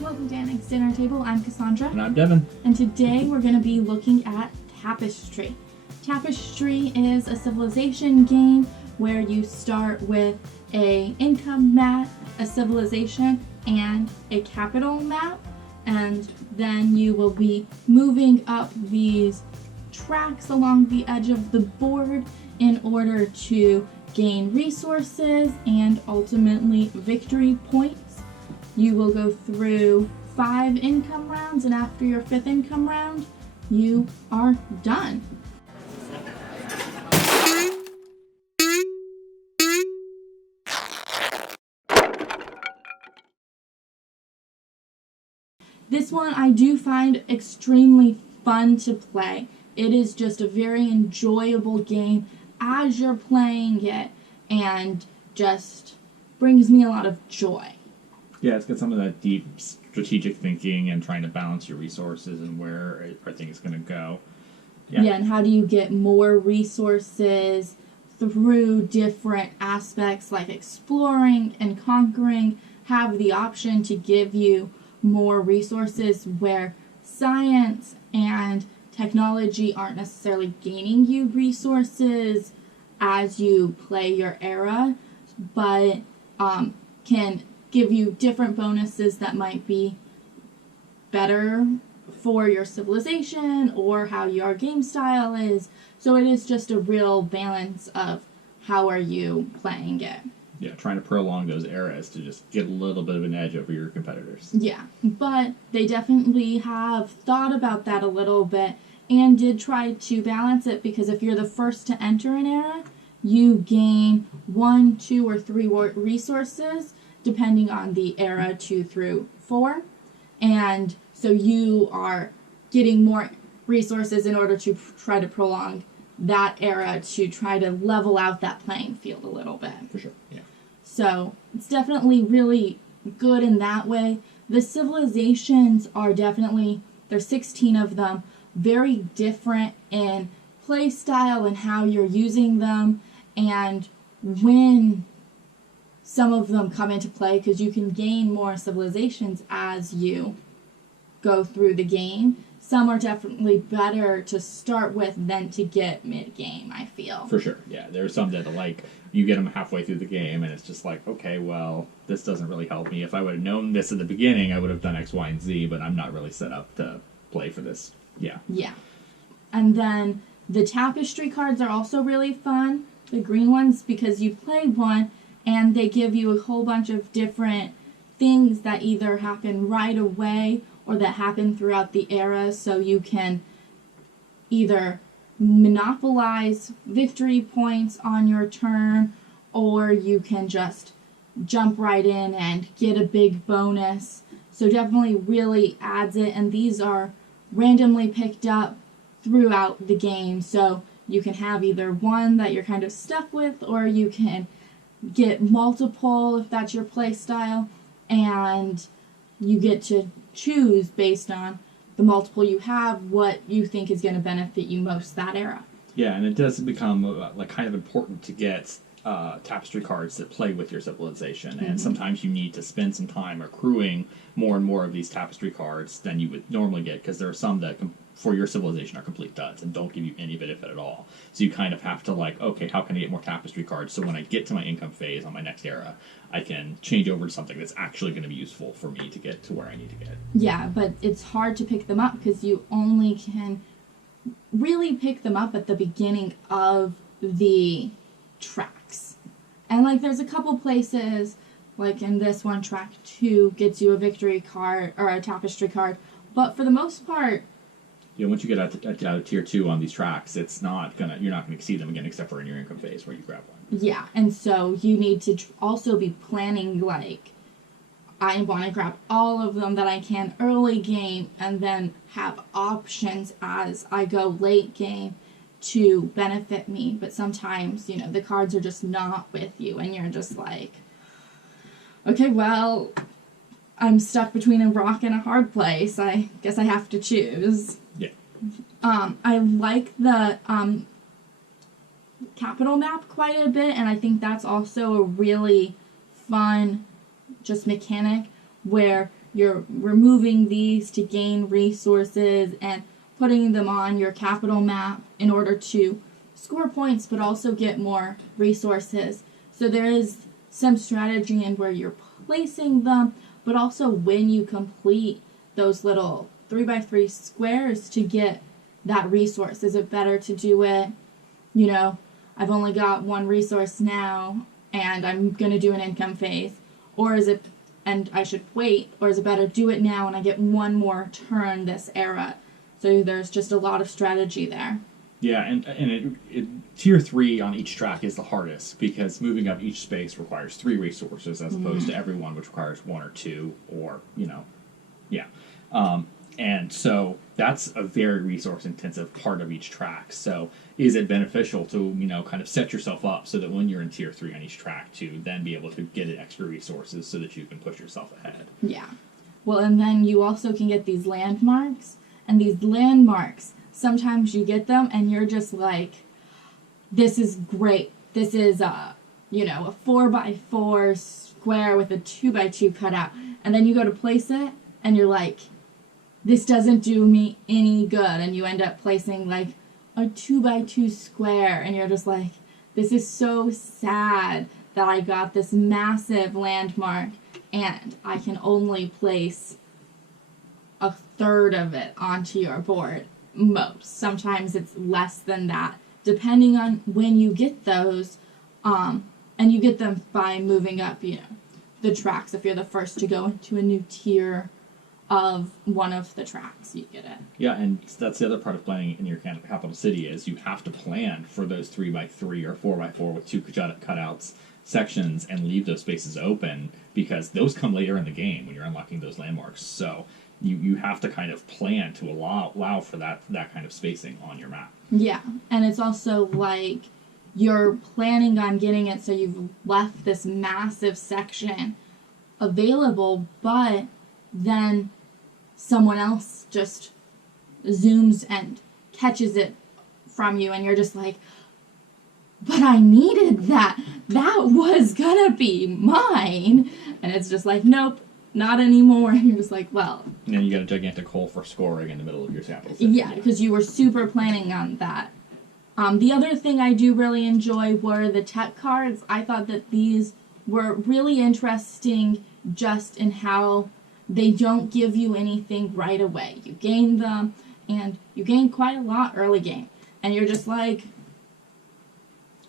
Welcome to AnnexedDinnerTable. I'm Cassandra. And I'm Devin. And today we're going to be looking at Tapestry. Tapestry is a civilization game where you start with a income map, a civilization, and a capital map. And then you will be moving up these tracks along the edge of the board in order to gain resources and ultimately victory points. You will go through 5 income rounds, and after your 5th income round, you are done. This one I do find extremely fun to play. It is just a very enjoyable game as you're playing it and just brings me a lot of joy. Yeah, it's got some of that deep strategic thinking and trying to balance your resources and where are things going to go. Yeah, and how do you get more resources through different aspects like exploring and conquering have the option to give you more resources where science and technology aren't necessarily gaining you resources as you play your era, but can give you different bonuses that might be better for your civilization or how your game style is. So it is just a real balance of how are you playing it. Yeah, trying to prolong those eras to just get a little bit of an edge over your competitors. Yeah, but they definitely have thought about that a little bit and did try to balance it, because if you're the first to enter an era, you gain 1, 2, or 3 resources depending on the era 2 through 4. And so you are getting more resources in order to try to prolong that era to try to level out that playing field a little bit. For sure, yeah. So it's definitely really good in that way. The civilizations are definitely, there's 16 of them, very different in play style and how you're using them, and when some of them come into play, because you can gain more civilizations as you go through the game. Some are definitely better to start with than to get mid-game, I feel. For sure, yeah. There are some that, like, you get them halfway through the game, and it's just like, okay, well, this doesn't really help me. If I would have known this at the beginning, I would have done X, Y, and Z, but I'm not really set up to play for this. Yeah. Yeah. And then the Tapestry cards are also really fun, the green ones, because you play one, and they give you a whole bunch of different things that either happen right away or that happen throughout the era, so you can either monopolize victory points on your turn, or you can just jump right in and get a big bonus. So definitely really adds it, and these are randomly picked up throughout the game, so you can have either one that you're kind of stuck with, or you can get multiple if that's your play style, and you get to choose based on the multiple you have what you think is going to benefit you most that era. Yeah, and it does become like kind of important to get tapestry cards that play with your civilization, and sometimes you need to spend some time accruing more and more of these tapestry cards than you would normally get, because there are some that for your civilization are complete duds and don't give you any benefit at all. So you kind of have to, like, okay, how can I get more tapestry cards so when I get to my income phase on my next era, I can change over to something that's actually going to be useful for me to get to where I need to get. Yeah, but it's hard to pick them up because you only can really pick them up at the beginning of the tracks. And, like, there's a couple places, like in this one, track 2 gets you a victory card or a tapestry card, but for the most part, you know, once you get out of tier 2 on these tracks, you're not gonna see them again except for in your income phase where you grab one. Yeah, and so you need to also be planning, like, I want to grab all of them that I can early game and then have options as I go late game to benefit me. But sometimes, you know, the cards are just not with you and you're just like, okay, well, I'm stuck between a rock and a hard place. I guess I have to choose. Yeah. I like the capital map quite a bit, and I think that's also a really fun just mechanic where you're removing these to gain resources and putting them on your capital map in order to score points but also get more resources. So there is some strategy in where you're placing them, but also when you complete those little 3x3 squares to get that resource. Is it better to do it, I've only got one resource now and I'm going to do an income phase, or is it, and I should wait, or is it better do it now and I get one more turn this era? So there's just a lot of strategy there. Yeah, and tier 3 on each track is the hardest because moving up each space requires 3 resources as opposed to every one which requires 1 or 2 or, yeah. And so that's a very resource-intensive part of each track. So is it beneficial to, kind of set yourself up so that when you're in tier 3 on each track to then be able to get extra resources so that you can push yourself ahead? Yeah. Well, and then you also can get these landmarks, and these landmarks, sometimes you get them and you're just like, this is great. This is a 4x4 square with a 2x2 cutout. And then you go to place it and you're like, this doesn't do me any good. And you end up placing like a 2x2 square and you're just like, this is so sad that I got this massive landmark and I can only place a third of it onto your board. Most. Sometimes it's less than that, depending on when you get those, and you get them by moving up, the tracks. If you're the first to go into a new tier of one of the tracks, you get it. Yeah, and that's the other part of playing in your capital city is you have to plan for those 3x3 or 4x4 with 2 cutouts sections and leave those spaces open because those come later in the game when you're unlocking those landmarks. So you have to kind of plan to allow for that kind of spacing on your map. Yeah, and it's also like you're planning on getting it so you've left this massive section available, but then someone else just zooms and catches it from you and you're just like, but I needed that. That was gonna be mine. And it's just like, nope, not anymore. And you're just like, well. And then you got a gigantic hole for scoring in the middle of your sample set. Yeah, because you were super planning on that. The other thing I do really enjoy were the tech cards. I thought that these were really interesting just in how they don't give you anything right away. You gain them, and you gain quite a lot early game. And you're just like,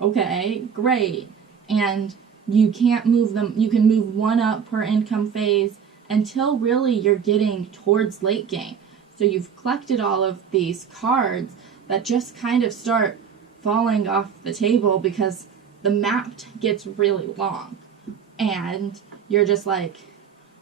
okay, great. And you can't move them. You can move one up per income phase until really you're getting towards late game. So you've collected all of these cards that just kind of start falling off the table because the map gets really long. And you're just like,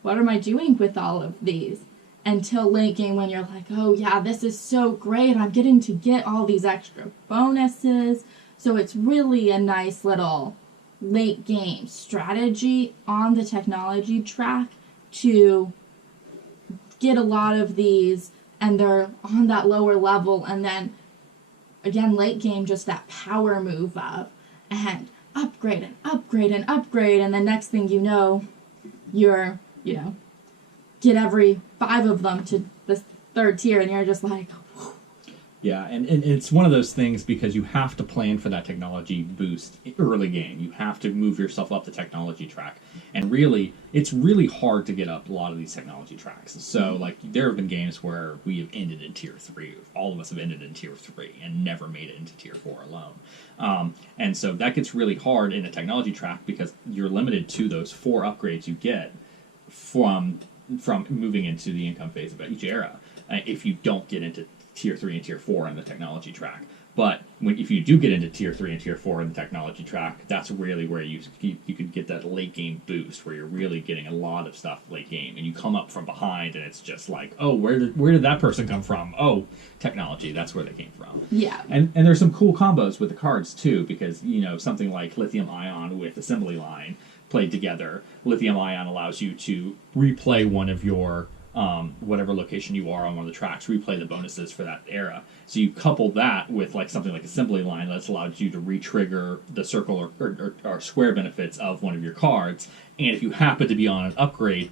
what am I doing with all of these? Until late game when you're like, oh yeah, this is so great. I'm getting to get all these extra bonuses. So it's really a nice little late game strategy on the technology track to get a lot of these, and they're on that lower level, and then again late game just that power move up and upgrade and upgrade and upgrade, and the next thing you know you're get every 5 of them to the 3rd tier and you're just like, yeah, and it's one of those things because you have to plan for that technology boost early game. You have to move yourself up the technology track. And really, it's really hard to get up a lot of these technology tracks. So, like, there have been games where we have ended in Tier 3. All of us have ended in Tier 3 and never made it into Tier 4 alone. And so that gets really hard in a technology track because you're limited to those 4 upgrades you get from moving into the income phase of each era if you don't get into Tier 3 and Tier 4 in the technology track. But if you do get into Tier 3 and Tier 4 in the technology track, that's really where you could get that late game boost where you're really getting a lot of stuff late game. And you come up from behind and it's just like, oh, where did that person come from? Oh, technology, that's where they came from. Yeah. And there's some cool combos with the cards too, because, something like Lithium Ion with Assembly Line played together. Lithium Ion allows you to replay one of your whatever location you are on one of the tracks, replay the bonuses for that era. So you couple that with like something like Assembly Line that's allowed you to re-trigger the circle or square benefits of one of your cards. And if you happen to be on an upgrade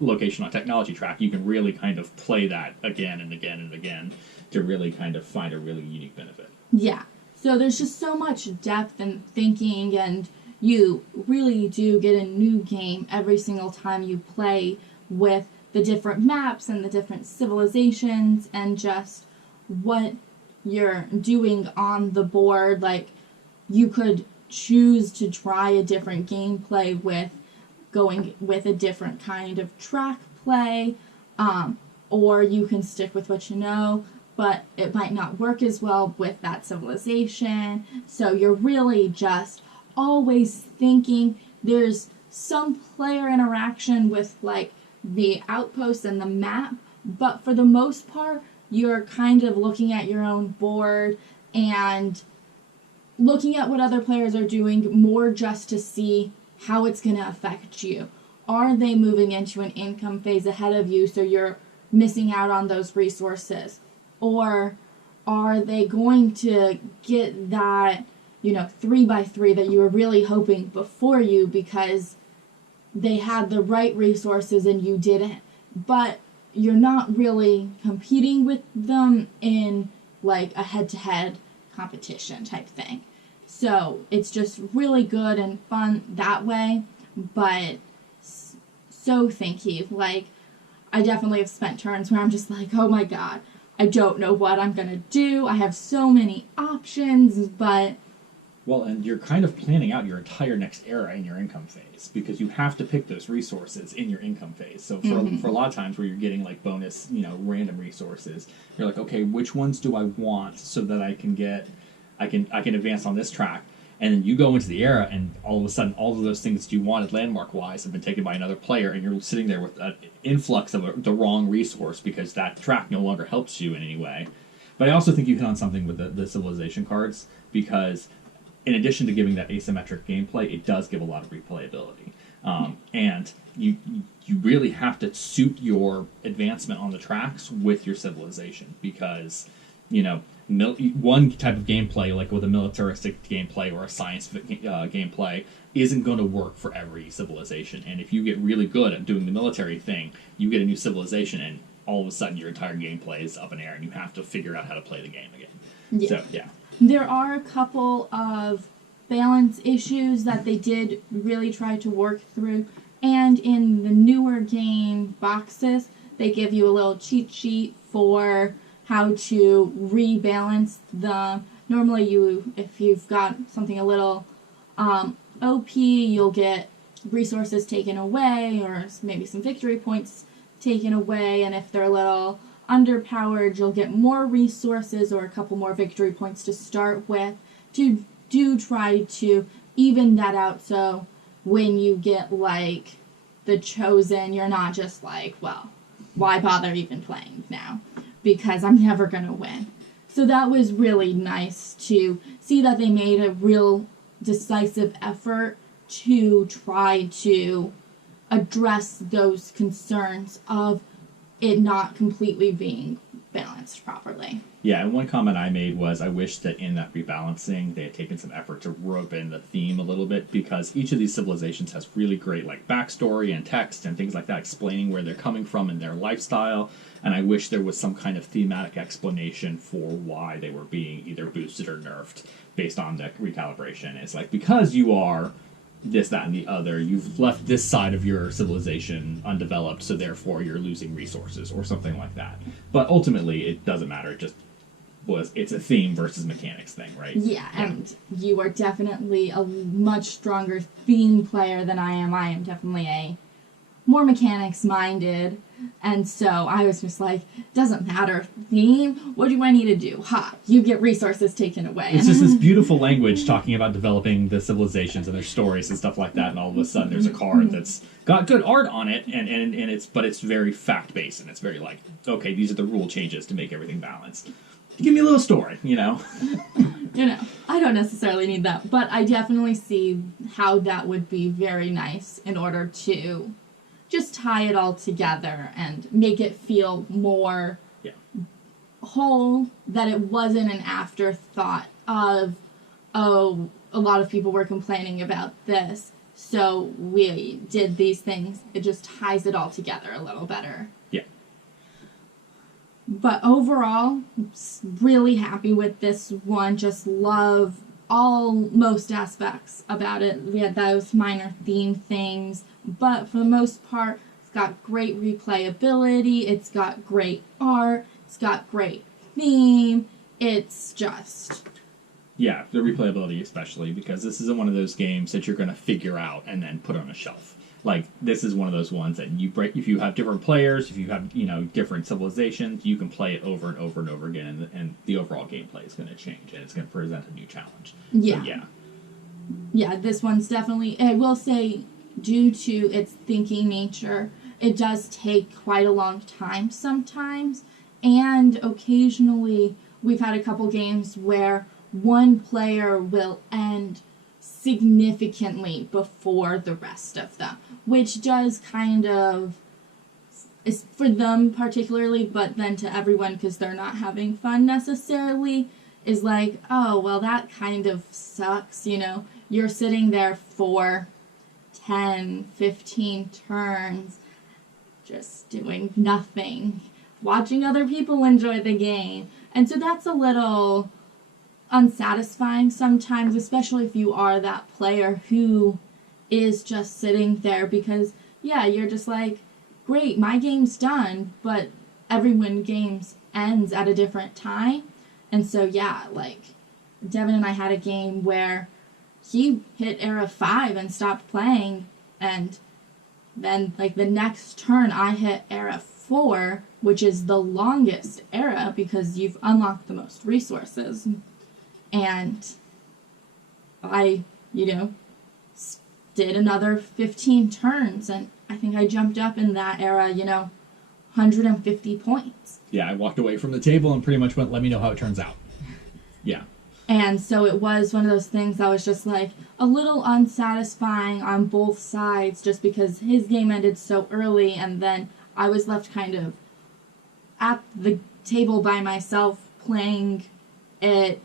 location on technology track, you can really kind of play that again and again and again to really kind of find a really unique benefit. Yeah. So there's just so much depth and thinking, and you really do get a new game every single time you play with the different maps and the different civilizations and just what you're doing on the board. Like, you could choose to try a different gameplay with going with a different kind of track play, or you can stick with what you know, but it might not work as well with that civilization. So you're really just always thinking. There's some player interaction with like the outposts and the map, but for the most part, you're kind of looking at your own board and looking at what other players are doing more just to see how it's going to affect you. Are they moving into an income phase ahead of you so you're missing out on those resources? Or are they going to get that, 3x3 that you were really hoping before you because they had the right resources and you didn't? But you're not really competing with them in like a head-to-head competition type thing. So it's just really good and fun that way, but so thinky. Like, I definitely have spent turns where I'm just like, oh my god, I don't know what I'm going to do. I have so many options, but... Well, and you're kind of planning out your entire next era in your income phase, because you have to pick those resources in your income phase. So for a lot of times where you're getting like bonus, random resources, you're like, okay, which ones do I want so that I can advance on this track? And then you go into the era, and all of a sudden, all of those things that you wanted landmark-wise have been taken by another player, and you're sitting there with an influx of the wrong resource because that track no longer helps you in any way. But I also think you hit on something with the civilization cards, because in addition to giving that asymmetric gameplay, it does give a lot of replayability. And you really have to suit your advancement on the tracks with your civilization, because, one type of gameplay, like with a militaristic gameplay or a science gameplay, isn't going to work for every civilization. And if you get really good at doing the military thing, you get a new civilization, and all of a sudden your entire gameplay is up in air, and you have to figure out how to play the game again. Yeah. So, yeah. There are a couple of balance issues that they did really try to work through. And in the newer game boxes, they give you a little cheat sheet for how to rebalance the... Normally, if you've got something a little OP, you'll get resources taken away, or maybe some victory points taken away. And if they're a little underpowered, you'll get more resources or a couple more victory points to start with, to try to even that out, so when you get like the chosen, you're not just like, well, why bother even playing now, because I'm never gonna win. So that was really nice to see that they made a real decisive effort to try to address those concerns of it not completely being balanced properly. Yeah, and one comment I made was I wish that in that rebalancing they had taken some effort to rope in the theme a little bit, because each of these civilizations has really great like backstory and text and things like that explaining where they're coming from and their lifestyle, and I wish there was some kind of thematic explanation for why they were being either boosted or nerfed based on the recalibration. It's like, because you are this, that, and the other, you've left this side of your civilization undeveloped, so therefore you're losing resources or something like that. But ultimately, it doesn't matter. It's a theme versus mechanics thing, right? Yeah, and you are definitely a much stronger theme player than I am. I am definitely a more mechanics-minded, and so I was just like, doesn't matter, theme, what do I need to do? Ha, you get resources taken away. It's just this beautiful language talking about developing the civilizations and their stories and stuff like that, and all of a sudden there's a card that's got good art on it, and it's very fact-based, and it's very like, okay, these are the rule changes to make everything balanced. Give me a little story, I don't necessarily need that, but I definitely see how that would be very nice in order to just tie it all together and make it feel more whole, that it wasn't an afterthought of, oh, a lot of people were complaining about this, so we did these things. It just ties it all together a little better. Yeah. But overall, really happy with this one. Just love most aspects about it. We had those minor theme things, but for the most part, it's got great replayability. It's got great art. It's got great theme. It's just... Yeah, the replayability especially, because this isn't one of those games that you're going to figure out and then put on a shelf. Like, this is one of those ones that you break, if you have different players, if you have, different civilizations, you can play it over and over and over again, and the overall gameplay is going to change, and it's going to present a new challenge. Yeah. So, yeah. Yeah, this one's definitely, I will say, due to its thinking nature, it does take quite a long time sometimes, and occasionally we've had a couple games where one player will end significantly before the rest of them, which does kind of, is for them particularly, but then to everyone because they're not having fun necessarily, is like, oh, well, that kind of sucks, You're sitting there for 10, 15 turns just doing nothing, watching other people enjoy the game. And so that's a little unsatisfying sometimes, especially if you are that player who is just sitting there because, yeah, you're just like, great, my game's done, but everyone's games ends at a different time. And so, yeah, like, Devin and I had a game where he hit era 5 and stopped playing, and then, like, the next turn I hit era 4, which is the longest era because you've unlocked the most resources. And I, did another 15 turns, and I think I jumped up in that era, 150 points. Yeah, I walked away from the table and pretty much went, let me know how it turns out. Yeah. And so it was one of those things that was just like a little unsatisfying on both sides just because his game ended so early, and then I was left kind of at the table by myself playing it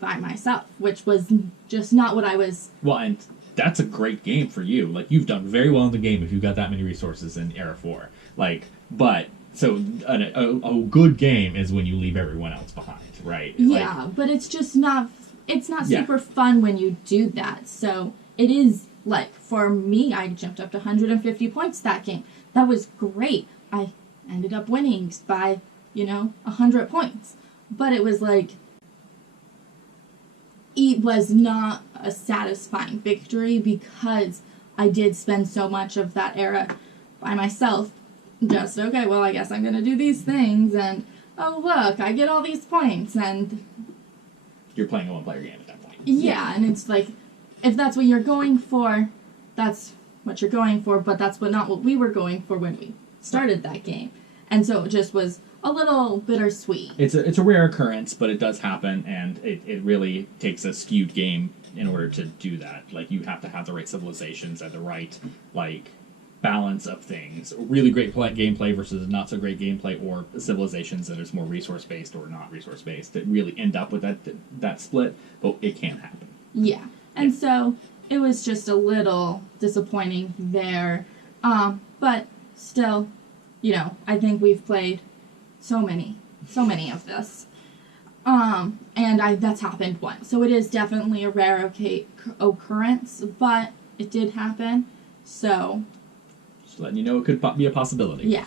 by myself, which was just not what I was... Well, and that's a great game for you. Like, you've done very well in the game if you've got that many resources in Era 4. Like, but, so, a good game is when you leave everyone else behind, right? Yeah, like, but it's just not... It's not super fun when you do that. So, it is, like, for me, I jumped up to 150 points that game. That was great. I ended up winning by, 100 points. But it was like... It was not a satisfying victory because I did spend so much of that era by myself. Just, okay, well, I guess I'm going to do these things, and, oh, look, I get all these points, and... You're playing a one-player game at that point. Yeah, and it's like, if that's what you're going for, that's what you're going for, but that's not what we were going for when we started that game. And so it just was a little bittersweet. It's a rare occurrence, but it does happen, and it really takes a skewed game in order to do that. Like, you have to have the right civilizations and the right, like, balance of things. Really great gameplay versus not so great gameplay, or civilizations that is more resource-based or not resource-based that really end up with that split, but it can happen. Yeah, and so it was just a little disappointing there. But still, I think we've played so many of this. And that's happened once. So it is definitely a rare occurrence, but it did happen. So just letting you know it could be a possibility. Yeah.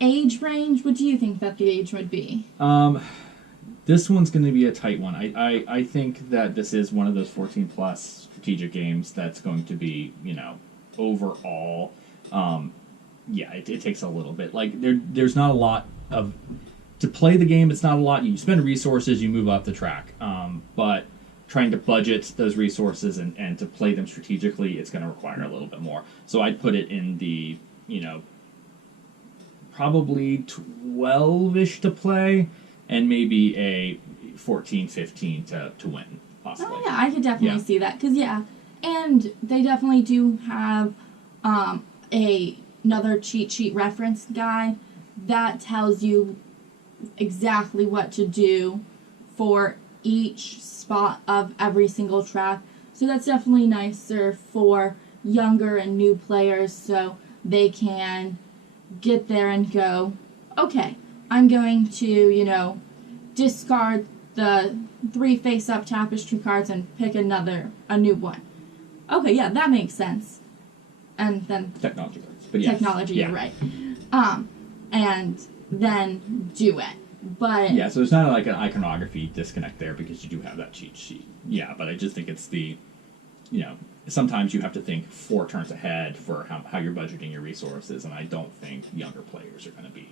Age range, what do you think that the age would be? This one's going to be a tight one. I think that this is one of those 14-plus strategic games that's going to be, overall... it takes a little bit. Like, there's not a lot of... To play the game, it's not a lot. You spend resources, you move up the track. But trying to budget those resources and to play them strategically, it's going to require a little bit more. So I'd put it in the, probably 12-ish to play, and maybe a 14, 15 to win, possibly. Oh, yeah, I could definitely see that. Because, and they definitely do have another cheat sheet reference guide that tells you exactly what to do for each spot of every single track. So that's definitely nicer for younger and new players, so they can get there and go, okay, I'm going to, discard the 3 face-up tapestry cards and pick a new one. Okay, yeah, that makes sense. And then Technology cards. But yes. technology, yeah. you're right. And then do it. But yeah, so there's not like an iconography disconnect there because you do have that cheat sheet. Yeah, but I just think it's sometimes you have to think 4 turns ahead for how you're budgeting your resources, and I don't think younger players are going to be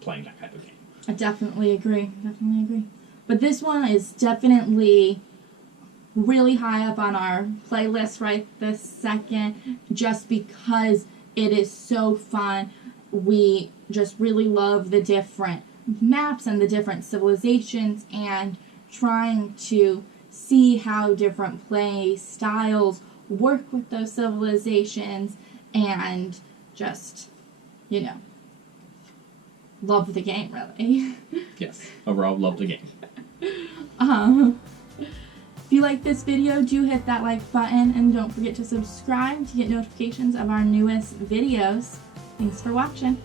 playing that type of game. I definitely agree. But this one is definitely really high up on our playlist right this second, just because it is so fun. We just really love the different maps and the different civilizations, and trying to see how different play styles work with those civilizations, and just, love the game, really. Yes, overall, love the game. If you like this video, do hit that like button, and don't forget to subscribe to get notifications of our newest videos. Thanks for watching.